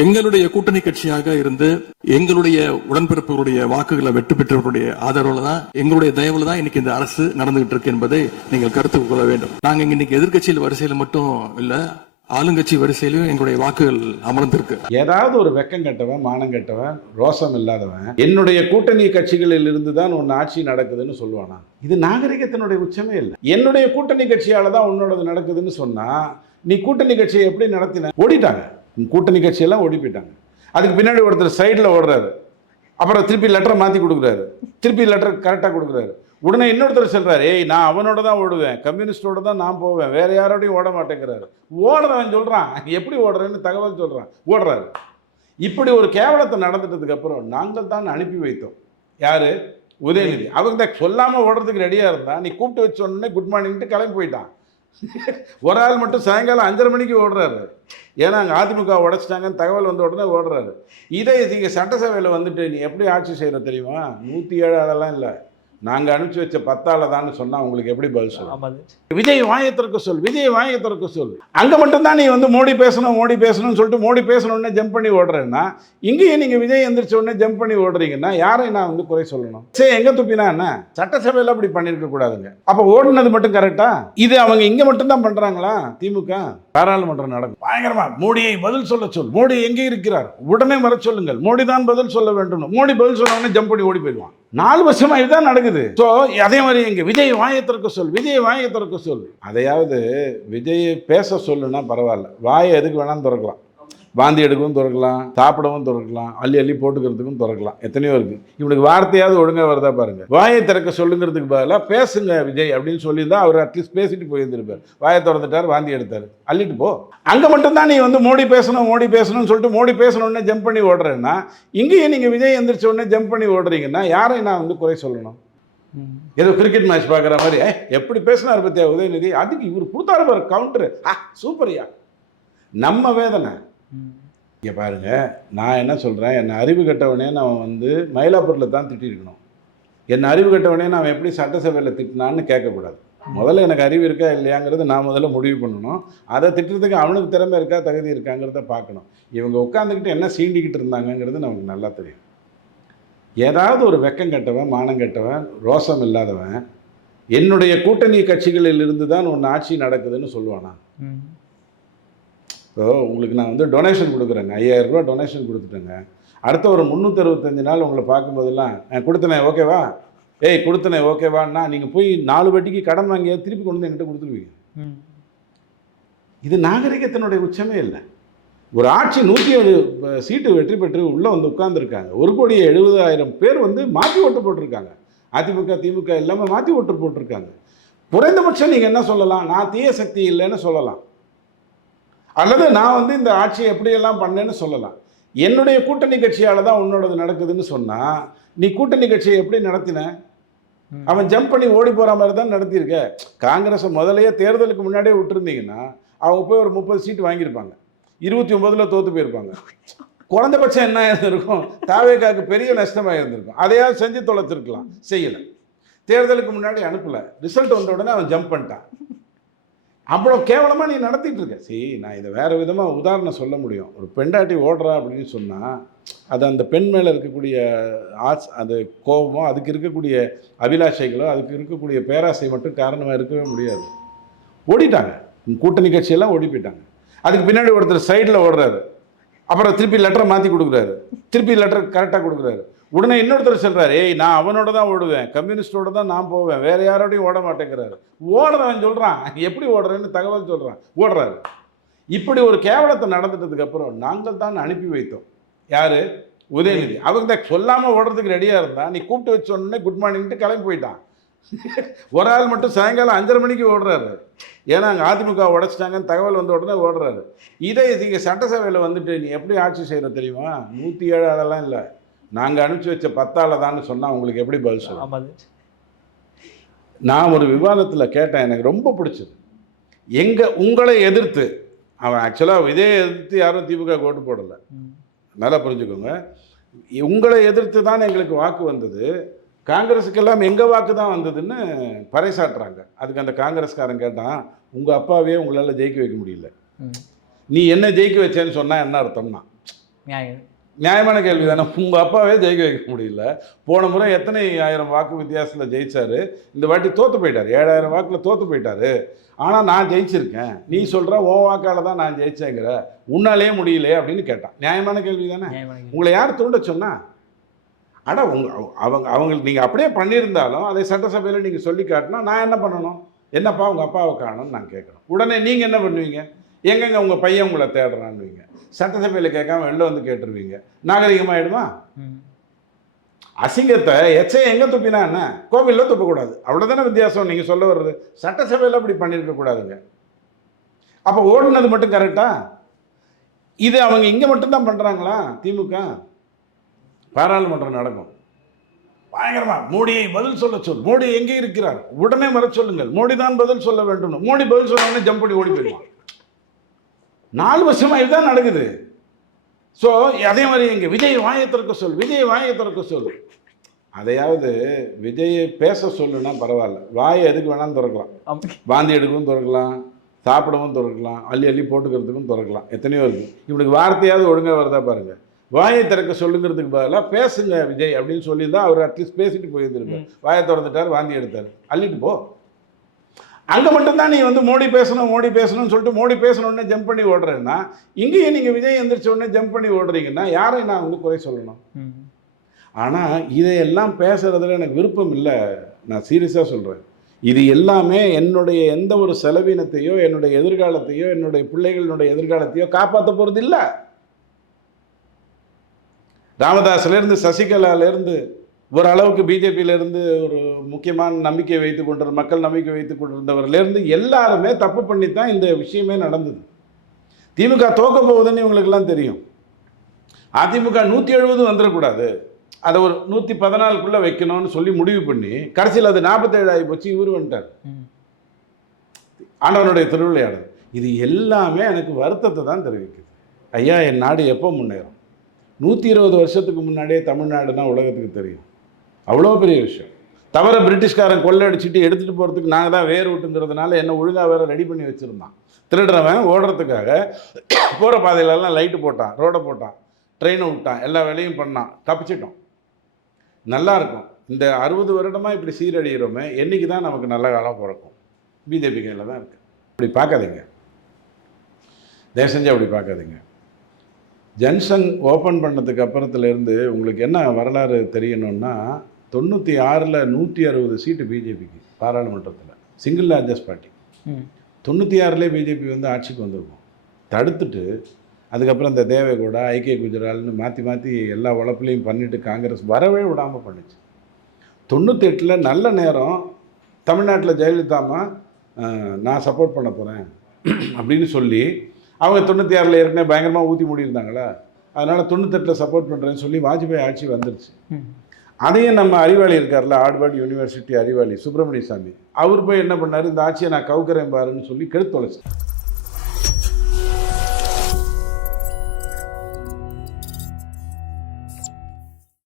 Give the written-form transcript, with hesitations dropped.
எங்களுடைய கூட்டணி கட்சியாக இருந்து எங்களுடைய உடன்பிறப்புகளுடைய வாக்குகளை வெற்றி பெற்றவர்களுடைய ஆதரவுல தான், எங்களுடைய தயவுல தான் இன்னைக்கு இந்த அரசு நடந்துகிட்டு இருக்கு என்பதை நீங்கள் கருத்து கொள்ள வேண்டும். நாங்க இன்னைக்கு எதிர்கட்சியில் வரிசையில் மட்டும் இல்ல, ஆளுங்கட்சி வரிசையிலும் எங்களுடைய வாக்குகள் அமர்ந்திருக்கு. ஏதாவது ஒரு வெக்கம் கெட்டவன், மானம் கெட்டவன், ரோசம் இல்லாதவன் என்னுடைய கூட்டணி கட்சிகளில் இருந்து தான் உன் ஆட்சி நடக்குதுன்னு சொல்லுவானா? இது நாகரிகத்தினுடைய உச்சமே இல்லை. என்னுடைய கூட்டணி கட்சியால தான் உன்னோடது நடக்குதுன்னு சொன்னா நீ கூட்டணி கட்சியை எப்படி நடத்தின? ஓடிட்டாங்க, கூட்டணி கட்சியெல்லாம் ஓடி போயிட்டாங்க. அதுக்கு பின்னாடி ஒருத்தர் சைடில் ஓடுறாரு, அப்புறம் திருப்பி லெட்டரை மாற்றி கொடுக்குறாரு, திருப்பி லெட்டர் கரெக்டாக கொடுக்குறாரு. உடனே இன்னொருத்தர் சொல்கிறார், ஏய் நான் அவனோட தான் ஓடுவேன், கம்யூனிஸ்டோட தான் நான் போவேன், வேறு யாரோடையும் ஓட மாட்டேங்கிறாரு. ஓடுறவன் சொல்கிறான், எப்படி ஓடுறேன்னு தகவல் சொல்கிறான், ஓடுறாரு. இப்படி ஒரு கேவலத்தை நடந்துட்டதுக்கப்புறம் நாங்கள் தான் அனுப்பி வைத்தோம். யார்? உதயநிதி. அவங்க தான் சொல்லாமல் ஓடுறதுக்கு ரெடியாக இருந்தான். நீ கூப்பிட்டு வச்ச உடனே குட் மார்னிங்ட்டு கிளம்பி போயிட்டான். ஒரு ஆள் மட்டும் சாயங்காலம் 5:30 மணிக்கு ஓடுறாரு. ஏன்னா அங்கே அதிமுக உடைச்சிட்டாங்கன்னு தகவல் வந்த உடனே ஓடுறாரு. இதை நீங்கள் சட்டசபையில் வந்துட்டு நீ எப்படி ஆட்சி செய்கிற தெரியுமா? 107 ஆளெல்லாம் இல்லை, நாங்கள் அனுப்பிச்சி வச்ச 10 ஆளை தான் சொன்னால் உங்களுக்கு எப்படி பதில் சொல்லும்? விஜய் வாயத்திற்கு சொல், விஜய் வாயத்திற்கு சொல். அங்கே மட்டும்தான் நீ வந்து மோடி பேசணும் மோடி பேசணும்னு சொல்லிட்டு மோடி பேசணுன்னே ஜம்ப் பண்ணி ஓடுறேன்னா, இங்கேயே நீங்கள் விஜய் எந்திரிச்ச உடனே ஜம்ப் பண்ணி ஓடுறீங்கன்னா யாரை நான் வந்து குறை சொல்லணும்? சரி, எங்கே துப்பினா என்ன? சட்டசபையில் அப்படி பண்ணியிருக்க கூடாதுங்க. அப்போ ஓடுனது மட்டும் கரெக்டா? இது அவங்க இங்கே மட்டும்தான் பண்ணுறாங்களா? திமுக பாராளுமன்றம் நடக்கும் பயங்கரமா மோடியை பதில் சொல்ல சொல், மோடி எங்கே இருக்கிறார் உடனே வர சொல்லுங்கள், மோடி தான் பதில் சொல்ல வேண்டும். மோடி பதில் சொன்ன உடனே ஜம்ப் பண்ணி ஓடி போயிடுவான். 4 வருஷமா இதுதான் நடக்குது. ஸோ அதே மாதிரி இங்கே விஜய் வாயத்திற்கு சொல், விஜய் வாயத்திற்கு சொல். அதையாவது விஜய் பேச சொல்லுன்னா பரவாயில்ல, வாயை எதுக்கு வேணாலும் திறக்கலாம், வாந்தி எடுக்கவும் திறக்கலாம், சாப்பிடவும் திறக்கலாம், அள்ளி அள்ளி போட்டுக்கிறதுக்கும் திறக்கலாம், எத்தனையோ இருக்குது. இவனுக்கு வார்த்தையாவது ஒழுங்காக வருதா பாருங்க. வாயை திறக்க சொல்லுங்கிறதுக்கு பதிலாக பேசுங்க விஜய் அப்படின்னு சொல்லியிருந்தா அவர் அட்லீஸ்ட் பேசிட்டு போயிருந்திருப்பார். வாயை திறந்துட்டார், வாந்தி எடுத்தார், அள்ளிட்டு போ. அங்கே மட்டும்தான் நீ வந்து மோடி பேசணும் மோடி பேசணும்னு சொல்லிட்டு மோடி பேசணுன்னே ஜம்ப் பண்ணி ஓடுறேன்னா, இங்கேயே நீங்கள் விஜய் எந்திரிச்ச உடனே ஜம்ப் பண்ணி ஓடுறீங்கன்னா யாரை நான் வந்து குறை சொல்லணும்? ஏதோ கிரிக்கெட் மேட்ச் பார்க்குற மாதிரி எப்படி பேசினார் பத்தியா உதயநிதி, அதுக்கு இவர் கொடுத்தாரு பாரு கவுண்டரு, சூப்பர்யா. நம்ம வேதனை இங்கே பாருங்க. நான் என்ன சொல்கிறேன், என்னை அறிவு கட்டவனே நான் வந்து மயிலாப்பூரில் தான் திட்டிருக்கணும். என்னை அறிவு கட்டவனே நான் எப்படி சட்டசபையில் திட்டினான்னு கேட்கக்கூடாது. முதல்ல எனக்கு அறிவு இருக்கா இல்லையாங்கிறது நான் முதல்ல முடிவு பண்ணணும். அதை திட்டுறதுக்கு அவனுக்கு திறமை இருக்கா தகுதி இருக்காங்கிறத பார்க்கணும். இவங்க உட்காந்துக்கிட்டு என்ன சீண்டிக்கிட்டு இருந்தாங்கங்கிறது நமக்கு நல்லா தெரியும். ஏதாவது ஒரு வெக்கம் கெட்டவன், மானம் கெட்டவன், ரோசம் இல்லாதவன் என்னுடைய கூட்டணி கட்சிகளில் இருந்து தான் ஒன்று ஆட்சி நடக்குதுன்னு சொல்லுவானா? ஸோ உங்களுக்கு நான் வந்து டொனேஷன் கொடுக்குறேங்க, 5000 ரூபா டொனேஷன் கொடுத்துட்டேங்க. அடுத்த ஒரு 365 நாள் உங்களை பார்க்கும்போதெல்லாம் கொடுத்தனேன் ஓகேவா, ஏய் கொடுத்தனேன் ஓகேவான்னா நீங்கள் போய் 4 வட்டிக்கு கடன் வாங்கியா திருப்பி கொண்டு வந்து என்கிட்ட கொடுத்துருவீங்க. இது நாகரிகத்தினுடைய உச்சமே இல்லை. ஒரு ஆட்சி 107 சீட்டு வெற்றி பெற்று உள்ளே வந்து உட்கார்ந்துருக்காங்க. 1,70,00,000 பேர் வந்து மாற்றி ஓட்டு போட்டிருக்காங்க. அதிமுக திமுக எல்லாமே மாற்றி ஓட்டு போட்டிருக்காங்க. குறைந்தபட்சம் நீங்கள் என்ன சொல்லலாம்? நான் தீய சக்தி இல்லைன்னு சொல்லலாம், அல்லது நான் வந்து இந்த ஆட்சியை எப்படியெல்லாம் பண்ணேன்னு சொல்லலாம். என்னுடைய கூட்டணி கட்சியால் தான் உன்னோடது நடக்குதுன்னு சொன்னால் நீ கூட்டணி கட்சியை எப்படி நடத்தின? அவன் ஜம்ப் பண்ணி ஓடி போகிற மாதிரி தான் நடத்தியிருக்க. காங்கிரஸை முதலையே தேர்தலுக்கு முன்னாடியே விட்டுருந்தீங்கன்னா அவங்க போய் ஒரு 30 சீட்டு வாங்கியிருப்பாங்க, 29ல் தோற்று போயிருப்பாங்க. குறைந்தபட்சம் என்ன இருந்திருக்கும்? தாவேகாவுக்கு பெரிய நஷ்டமாக இருந்திருக்கும். அதையாவது செஞ்சு தொலைச்சிருக்கலாம், செய்யலை. தேர்தலுக்கு முன்னாடி அனுப்பலை, ரிசல்ட் வந்த உடனே அவன் ஜம்ப் பண்ணிட்டான். அவ்வளோ கேவலமாக நீ நடத்திட்டு இருக்க. சரி, நான் இதை வேறு விதமாக உதாரணம் சொல்ல முடியும். ஒரு பெண்டாட்டி ஓடுறா அப்படின்னு சொன்னால் அது அந்த பெண் மேலே இருக்கக்கூடிய அது கோபமோ, அதுக்கு இருக்கக்கூடிய அபிலாஷைகளோ, அதுக்கு இருக்கக்கூடிய பேராசை மட்டும் காரணமாக இருக்கவே முடியாது. ஓடிட்டாங்க, கூட்டணி கட்சியெல்லாம் ஓடி போயிட்டாங்க. அதுக்கு பின்னாடி ஒருத்தர் சைடில் ஓடுறாரு, அப்புறம் திருப்பி லெட்டரை மாற்றி கொடுக்குறாரு, திருப்பி லெட்டர் கரெக்டாக கொடுக்குறாரு. உடனே இன்னொருத்தர் சொல்கிறார், ஏய் நான் அவனோட தான் ஓடுவேன், கம்யூனிஸ்டோட தான் நான் போவேன், வேறு யாரோடையும் ஓட மாட்டேங்கிறாரு. ஓடுறவன் சொல்கிறான், எப்படி ஓடுறேன்னு தகவல் சொல்கிறான், ஓடுறாரு. இப்படி ஒரு கேவலத்தை நடந்துட்டதுக்கப்புறம் நாங்கள் தான் அனுப்பி வைத்தோம். யார்? உதயநிதி. அவங்க தான் சொல்லாமல் ஓடுறதுக்கு ரெடியாக இருந்தான். நீ கூப்பிட்டு வச்ச உடனே குட் மார்னிங்ட்டு கிளம்பி போயிட்டான். ஒரு ஆள் மட்டும் சாயங்காலம் 5:30 மணிக்கு ஓடுறாரு. ஏன்னா அங்கே அதிமுக உடைச்சிட்டாங்கன்னு தகவல் வந்த உடனே ஓடுறாரு. இதை நீங்கள் சட்டசபையில் வந்துட்டு நீ எப்படி ஆட்சி செய்கிற தெரியுமா? 107 ஆளெல்லாம் இல்லை, நாங்கள் அனுப்பிச்சி வச்ச 10 ஆளை தான் சொன்னால் உங்களுக்கு எப்படி பதில் சொல்லும்? நான் ஒரு விவாதத்தில் கேட்டேன், எனக்கு ரொம்ப பிடிச்சது. உங்களை எதிர்த்து அவன் ஆக்சுவலாக விஜயை எதிர்த்து யாரும் திமுக ஓட்டு போடலை, நல்லா புரிஞ்சுக்கோங்க. உங்களை எதிர்த்து தான் எங்களுக்கு வாக்கு வந்தது, காங்கிரஸுக்கெல்லாம் எங்கள் வாக்கு தான் வந்ததுன்னு பறைசாட்டுறாங்க. அதுக்கு அந்த காங்கிரஸ்காரன் கேட்டான், உங்கள் அப்பாவே உங்களால் ஜெயிக்க வைக்க முடியல, நீ என்ன ஜெயிக்க வச்சேன்னு சொன்னால் என்ன அர்த்தம்னா? நியாயம். நியாயமான கேள்வி தானே. உங்கள் அப்பாவே ஜெயிக்க வைக்க முடியல. போன முறை எத்தனை ஆயிரம் வாக்கு வித்தியாசத்தில் ஜெயிச்சாரு, இந்த வாட்டி தோற்று போயிட்டார். 7000 வாக்கில் தோற்று போயிட்டாரு. ஆனால் நான் ஜெயிச்சிருக்கேன், நீ சொல்கிற உன் வாக்கால் தான் நான் ஜெயிச்சேங்கிற, உன்னாலேயே முடியலையே அப்படின்னு கேட்டான். நியாயமான கேள்வி தானே. உங்களை யார் தூண்ட சொன்னா? அட அவங்களுக்கு நீங்கள் அப்படியே பண்ணியிருந்தாலும் அதை சட்டசபையில் நீங்கள் சொல்லி காட்டினா நான் என்ன பண்ணணும்? என்னப்பா உங்கள் அப்பாவை காணணும்னு நான் கேட்கணும். உடனே நீங்கள் என்ன பண்ணுவீங்க? எங்கெங்க உங்கள் பையன் உங்களை தேடுறான்னுவீங்க. சட்டசபையில் கேட்காம வெளில வந்து கேட்டுருவீங்க. நாகரிகமாயிடுமா? அசிங்கத்தை எச்சையை எங்கே துப்பினா என்ன? கோவிலில் துப்பக்கூடாது. அவ்வளோதானே வித்தியாசம். நீங்கள் சொல்ல வர்றது சட்டசபையில் அப்படி பண்ணியிருக்கக்கூடாதுங்க. அப்போ ஓடுனது மட்டும் கரெக்டா? இது அவங்க இங்கே மட்டும்தான் பண்ணுறாங்களா? திமுக பாராளுமன்றம் நடக்கும், பயங்கரமா மோடியை பதில் சொல்ல சொல், மோடி எங்கே இருக்கிறார், உடனே வர சொல்லுங்கள், மோடி தான் பதில் சொல்ல வேண்டும். மோடி பதில் சொன்ன ஜம்ப் பண்ணி ஓடி போயிடுவான். 4 வருஷமா இதுதான் நடக்குது. ஸோ அதே மாதிரி இங்கே விஜய் வாயை திறக்க சொல், விஜய் வாயை திறக்க சொல். அதையாவது விஜயை பேச சொல்லுன்னா பரவாயில்ல, வாயை எதுக்கு வேணாலும் திறக்கலாம். வாந்தி எடுக்கவும் திறக்கலாம், சாப்பிடவும் திறக்கலாம், அள்ளி அள்ளி போட்டுக்கிறதுக்கும் திறக்கலாம். எத்தனையோ இருக்குது. இவனுக்கு வார்த்தையாவது ஒழுங்காக வருதா பாருங்கள். வாயை திறக்க சொல்லுங்கிறதுக்கு பதிலாக பேசுங்க விஜய் அப்படின்னு சொல்லியிருந்தா அவர் அட்லீஸ்ட் பேசிட்டு போயிருந்துருப்பார். வாயை திறந்துட்டார், வாந்தி எடுத்தார், அள்ளிட்டு போ. அங்கே மட்டும்தான் நீ வந்து மோடி பேசணும் மோடி பேசணும்னு சொல்லிட்டு மோடி பேசணுன்னே ஜம்ப் பண்ணி ஓடுறேன்னா, இங்கேயே நீங்கள் விஜய் எந்திரிச்ச உடனே ஜம்ப் பண்ணி ஓடுறீங்கன்னா யாரை நான் வந்து குறை சொல்லணும்? ஆனால் இதையெல்லாம் பேசுறதுல எனக்கு விருப்பம் இல்லை. நான் சீரியஸாக சொல்கிறேன். இது எல்லாமே என்னுடைய எந்த ஒரு செலவினத்தையோ என்னுடைய எதிர்காலத்தையோ என்னுடைய பிள்ளைகளுடைய எதிர்காலத்தையோ காப்பாற்ற போகிறது இல்லை. ராமதாஸ்லேருந்து சசிகலாலேருந்து ஓரளவுக்கு பிஜேபியிலேருந்து ஒரு முக்கியமான நம்பிக்கை வைத்து கொண்டிருந்த மக்கள் நம்பிக்கை வைத்து கொண்டிருந்தவர்லேருந்து எல்லாருமே தப்பு பண்ணி தான் இந்த விஷயமே நடந்தது. திமுக தோக்க போகுதுன்னு இவங்களுக்கெல்லாம் தெரியும். அதிமுக 170 வந்துடக்கூடாது, அதை ஒரு 114க்குள்ளே வைக்கணும்னு சொல்லி முடிவு பண்ணி கடைசியில் அது 47 ஆகி போச்சு. இவர் வந்துட்டார். ஆண்டவனுடைய திருவிளையாடல். இது எல்லாமே எனக்கு வருத்தத்தை தான் தெரிவிக்குது. ஐயா, என் நாடு எப்போ முன்னேறும்? 120 வருஷத்துக்கு முன்னாடியே தமிழ்நாடுனா உலகத்துக்கு தெரியும். அவ்வளோ பெரிய விஷயம். தவிர பிரிட்டிஷ்காரன் கொள்ளடிச்சிட்டு எடுத்துகிட்டு போகிறதுக்கு நாங்கள் தான் வேறு விட்டுங்கிறதுனால என்ன ஒழுங்காக வேறு ரெடி பண்ணி வச்சுருந்தான். திருடுறவன் ஓடுறதுக்காக போகிற பாதையிலலாம் லைட்டு போட்டான், ரோடை போட்டான், ட்ரெயினை விட்டான், எல்லா வேலையும் பண்ணான், தப்பிச்சிட்டோம். நல்லா இருக்கும். இந்த 60 வருடமாக இப்படி சீரழிகிறோமே, என்றைக்கு தான் நமக்கு நல்ல காலம் பிறக்கும்? பிஜேபி கையில் தான் இருக்குது. அப்படி பார்க்காதீங்க, தயவு செஞ்சு அப்படி பார்க்காதீங்க. ஜன்சங் ஓப்பன் பண்ணதுக்கு அப்புறத்துலேருந்து உங்களுக்கு என்ன வரலாறு தெரியணும்னா, 96ல் 160 சீட்டு பிஜேபிக்கு பாராளுமன்றத்தில், சிங்கிள் லார்ஜஸ்ட் பார்ட்டி. 96லே பிஜேபி வந்து ஆட்சிக்கு வந்திருக்கும். தடுத்துட்டு அதுக்கப்புறம் இந்த தேவேகவுடா, ஐக்கிய குஜரால்னு மாற்றி மாற்றி எல்லா உழப்புலையும் பண்ணிவிட்டு காங்கிரஸ் வரவே விடாமல் பண்ணிச்சு. 98ல் நல்ல நேரம் தமிழ்நாட்டில் ஜெயலலிதாமா நான் சப்போர்ட் பண்ண போகிறேன் அப்படின்னு சொல்லி அவங்க 96ல் ஏற்கனவே பயங்கரமாக ஊற்றி மூடியிருந்தாங்களா, அதனால் 98ல் சப்போர்ட் பண்ணுறேன்னு சொல்லி வாஜ்பாய் ஆட்சி வந்துருச்சு. அதையும் நம்ம அறிவாளி இருக்கார்ல, ஹார்வர்ட் யூனிவர்சிட்டி அறிவாளி சுப்பிரமணிய சாமி, அவர் போய் என்ன பண்ணார், இந்த ஆட்சியை நான் கவுக்கிறேன் பாருன்னு சொல்லி கெடுத்து தொலைச்சிட்டேன்.